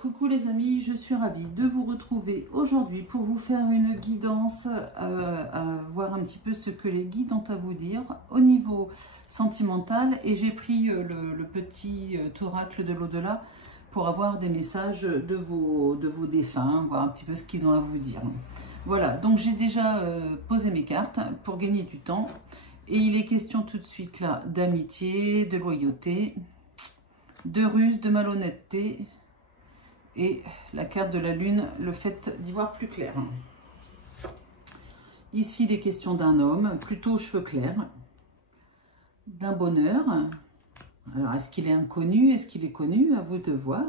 Coucou les amis, je suis ravie de vous retrouver aujourd'hui pour vous faire une guidance, voir un petit peu ce que les guides ont à vous dire au niveau sentimental. Et j'ai pris le petit oracle de l'au-delà pour avoir des messages de vos défunts, voir un petit peu ce qu'ils ont à vous dire. Voilà, donc j'ai déjà posé mes cartes pour gagner du temps. Et il est question tout de suite là d'amitié, de loyauté, de ruse, de malhonnêteté. Et la carte de la lune, le fait d'y voir plus clair. Ici, il est question d'un homme, plutôt aux cheveux clairs, d'un bonheur. Alors, est-ce qu'il est inconnu? Est-ce qu'il est connu? À vous de voir.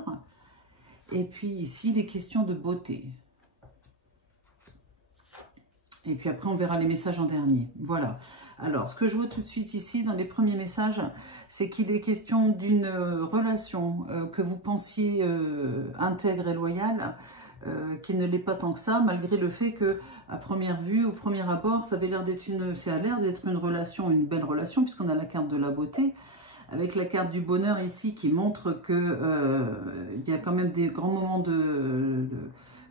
Et puis ici, il est question de beauté. Et puis après, on verra les messages en dernier. Voilà. Alors, ce que je vois tout de suite ici, dans les premiers messages, c'est qu'il est question d'une relation que vous pensiez intègre et loyale, qui ne l'est pas tant que ça, malgré le fait que, à première vue, au premier abord, ça a l'air d'être une relation, une belle relation, puisqu'on a la carte de la beauté, avec la carte du bonheur ici, qui montre que il y a quand même des grands moments de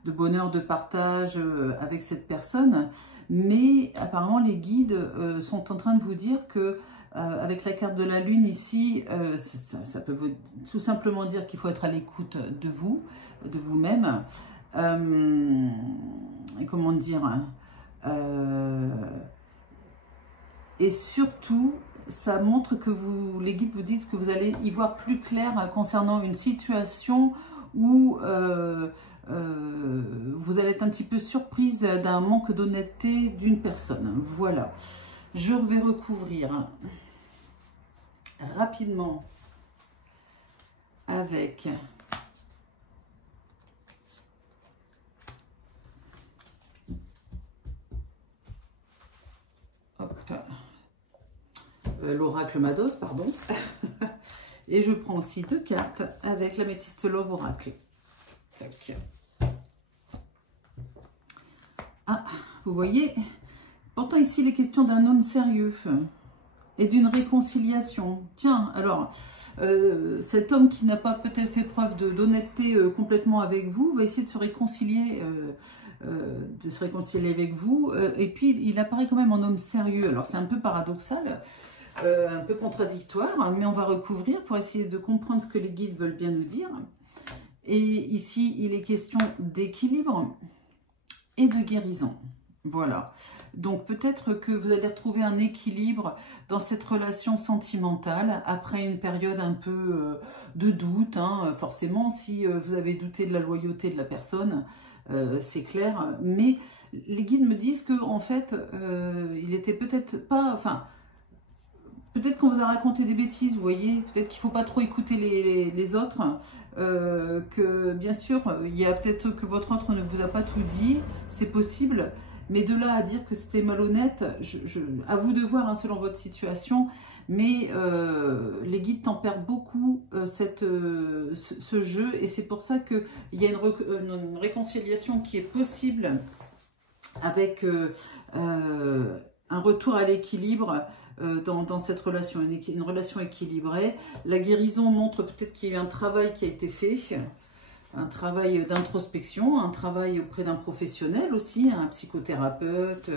bonheur, de partage avec cette personne. Mais apparemment, les guides sont en train de vous dire que avec la carte de la lune ici, ça peut vous, tout simplement dire qu'il faut être à l'écoute de vous, de vous-même. Comment dire, et surtout, ça montre que les guides vous disent que vous allez y voir plus clair concernant une situation où vous allez être un petit peu surprise d'un manque d'honnêteté d'une personne. Voilà. Je vais recouvrir rapidement avec l'oracle Mados, pardon. Et je prends aussi deux cartes avec l'améthyste Love Oracle. Tac. Ah, vous voyez, pourtant ici, il est question d'un homme sérieux et d'une réconciliation. Tiens, alors, cet homme qui n'a pas peut-être fait preuve d'honnêteté complètement avec vous, va essayer de se réconcilier avec vous. Et puis, il apparaît quand même en homme sérieux. Alors, c'est un peu paradoxal, un peu contradictoire, mais on va recouvrir pour essayer de comprendre ce que les guides veulent bien nous dire. Et ici, il est question d'équilibre et de guérison. Voilà. Donc peut-être que vous allez retrouver un équilibre dans cette relation sentimentale après une période un peu de doute. Hein. Forcément, si vous avez douté de la loyauté de la personne, c'est clair. Mais les guides me disent que en fait, il était peut-être pas... Enfin, peut-être qu'on vous a raconté des bêtises, vous voyez. Peut-être qu'il ne faut pas trop écouter les autres. Que bien sûr, il y a peut-être que votre autre ne vous a pas tout dit, c'est possible, mais de là à dire que c'était malhonnête, à vous de voir hein, selon votre situation, mais les guides tempèrent beaucoup ce jeu, et c'est pour ça qu'il y a une réconciliation qui est possible avec un retour à l'équilibre dans cette relation, une relation équilibrée. La guérison montre peut-être qu'il y a eu un travail qui a été fait, un travail d'introspection, un travail auprès d'un professionnel aussi, un psychothérapeute,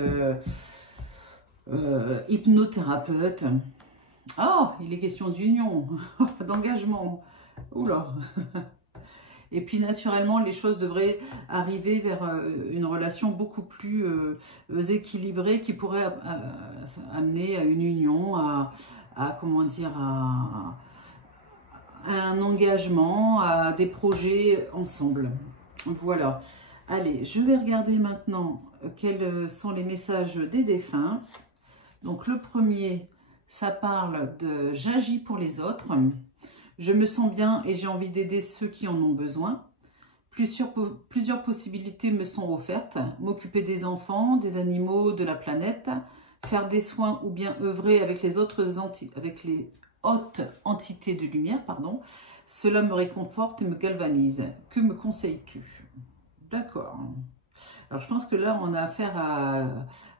hypnothérapeute. Oh, il est question d'union, d'engagement. Oula. Et puis naturellement, les choses devraient arriver vers une relation beaucoup plus équilibrée qui pourrait amener à une union, comment dire, à un engagement, à des projets ensemble. Voilà. Allez, je vais regarder maintenant quels sont les messages des défunts. Donc le premier, ça parle de « j'agis pour les autres ». Je me sens bien et j'ai envie d'aider ceux qui en ont besoin. Plusieurs possibilités me sont offertes. M'occuper des enfants, des animaux, de la planète, faire des soins ou bien œuvrer avec les hautes entités de lumière. Pardon. Cela me réconforte et me galvanise. Que me conseilles-tu? D'accord. Alors je pense que là, on a affaire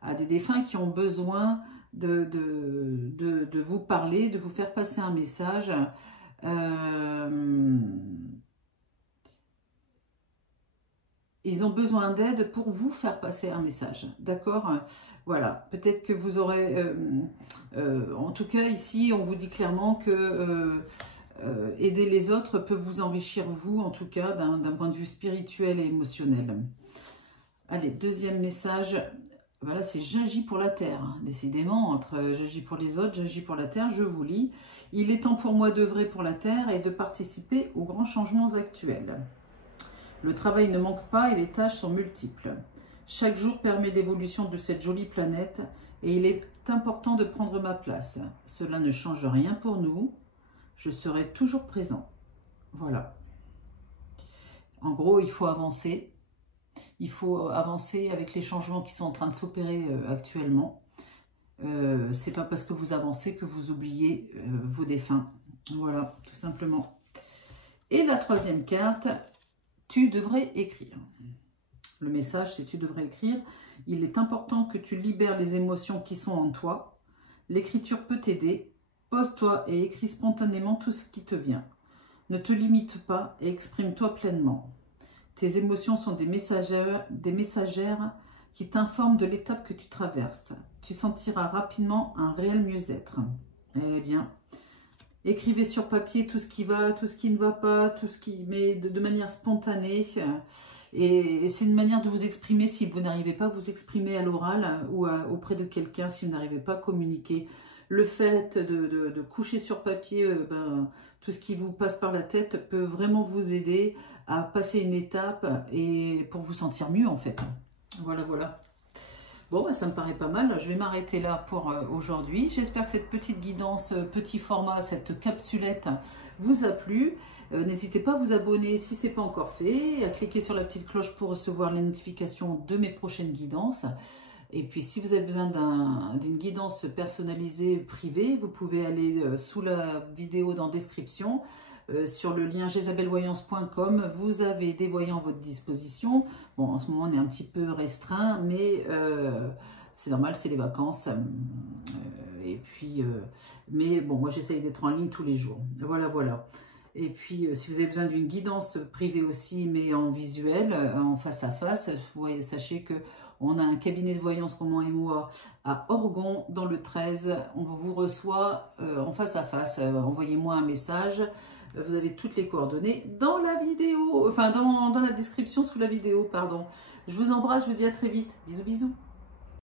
à des défunts qui ont besoin de vous parler, de vous faire passer un message. Ils ont besoin d'aide pour vous faire passer un message, d'accord? Voilà, peut-être que vous aurez... en tout cas, ici, on vous dit clairement que aider les autres peut vous enrichir, vous, en tout cas, d'un point de vue spirituel et émotionnel. Allez, deuxième message. Voilà, c'est j'agis pour la terre. Décidément, entre j'agis pour les autres, j'agis pour la terre, je vous lis. Il est temps pour moi d'œuvrer pour la terre et de participer aux grands changements actuels. Le travail ne manque pas et les tâches sont multiples. Chaque jour permet l'évolution de cette jolie planète et il est important de prendre ma place. Cela ne change rien pour nous. Je serai toujours présent. Voilà. En gros, il faut avancer. Il faut avancer avec les changements qui sont en train de s'opérer actuellement. C'est pas parce que vous avancez que vous oubliez vos défunts. Voilà, tout simplement. Et la troisième carte, tu devrais écrire. Le message, c'est tu devrais écrire. Il est important que tu libères les émotions qui sont en toi. L'écriture peut t'aider. Pose-toi et écris spontanément tout ce qui te vient. Ne te limite pas et exprime-toi pleinement. Tes émotions sont des messagères qui t'informent de l'étape que tu traverses. Tu sentiras rapidement un réel mieux-être. Eh bien, écrivez sur papier tout ce qui va, tout ce qui ne va pas, tout ce qui... mais de manière spontanée. Et c'est une manière de vous exprimer si vous n'arrivez pas à vous exprimer à l'oral ou auprès de quelqu'un, si vous n'arrivez pas à communiquer. Le fait de coucher sur papier tout ce qui vous passe par la tête peut vraiment vous aider à passer une étape et pour vous sentir mieux en fait. Voilà, voilà. Bon, bah, ça me paraît pas mal. Je vais m'arrêter là pour aujourd'hui. J'espère que cette petite guidance, petit format, cette capsulette vous a plu. N'hésitez pas à vous abonner si ce n'est pas encore fait, à cliquer sur la petite cloche pour recevoir les notifications de mes prochaines guidances. Et puis, si vous avez besoin d'une guidance personnalisée privée, vous pouvez aller sous la vidéo dans la description, sur le lien jezabelvoyance.com. Vous avez des voyants à votre disposition. Bon, en ce moment, on est un petit peu restreint, mais c'est normal, c'est les vacances. Mais bon, moi, j'essaye d'être en ligne tous les jours. Voilà, voilà. Et puis, si vous avez besoin d'une guidance privée aussi, mais en visuel, en face à face, sachez que on a un cabinet de voyance, Roman et moi, à Orgon, dans le 13. On vous reçoit en face à face. Envoyez-moi un message. Vous avez toutes les coordonnées dans la vidéo, enfin dans la description sous la vidéo, pardon. Je vous embrasse, je vous dis à très vite. Bisous, bisous.